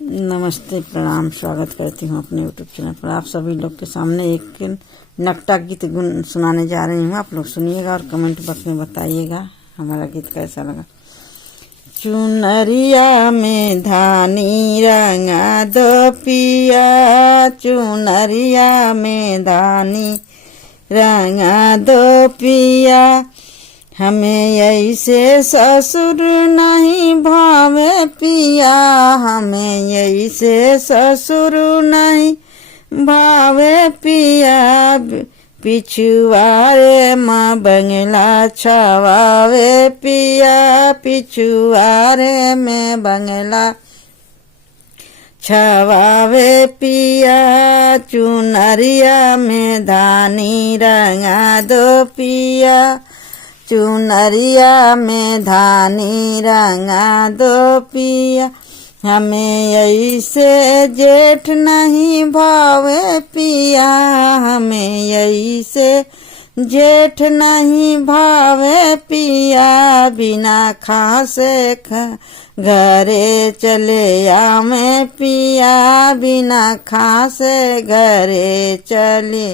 नमस्ते, प्रणाम। स्वागत करती हूँ अपने यूट्यूब चैनल पर। आप सभी लोग के सामने एक नकटा गीत गुन सुनाने जा रही हूँ। आप लोग सुनिएगा और कमेंट बॉक्स में बताइएगा हमारा गीत कैसा लगा। चुनरिया में धानी रंगा दो पिया, चुनरिया में धानी रंगा दो पिया। हमें ऐसे ससुर नहीं भावे पिया, हमें ऐसे ससुर नहीं भावे पिया। पिछुआरे माँ बंगला छावावे पिया, पिछुआरे में बंगला छवावे पिया। चुनरिया में धानी रंगा दो पिया, चुनरिया में धानी रंगा दो पिया। हमें ऐसे जेठ नहीं भावे पिया, हमें ऐसे जेठ नहीं भावे पिया। बिना खासे घरे चले आवे पिया, बिना खासे घरे चले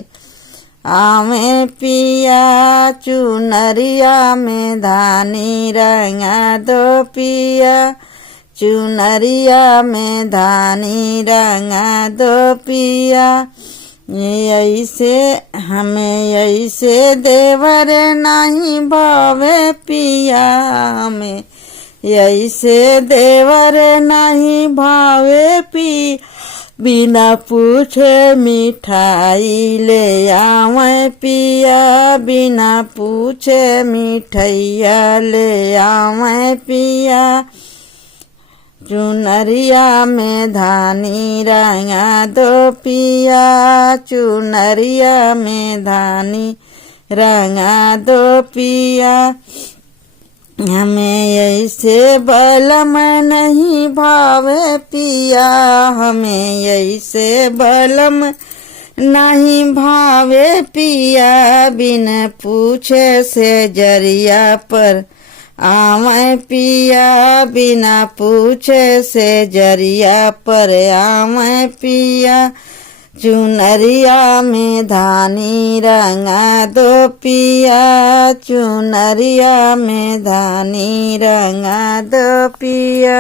आवे पिया। चुनरिया में धानी रंगा दो पिया, चुनरिया में धानी रंगा दो पिया। ऐसे हमें ऐसे देवर नहीं भावे पिया, हमें ऐसे देवर नहीं भावे पिया। बिना पूछे मिठाई ले आवे पिया, बिना पूछे मिठाइया ले आवे पिया। चुनरिया में धानी रंगा दो पिया, चुनरिया में धानी रंगा दो पिया। हमें ऐसे बलम नहीं भावे पिया, हमें ऐसे बलम नहीं भावे पिया। बिन पूछे से जरिया पर आवे पिया, बिना पूछे से जरिया पर आवे पिया। चुनरिया में धानी रंगा दो पिया, चुनरिया में धानी रंगा दो पिया।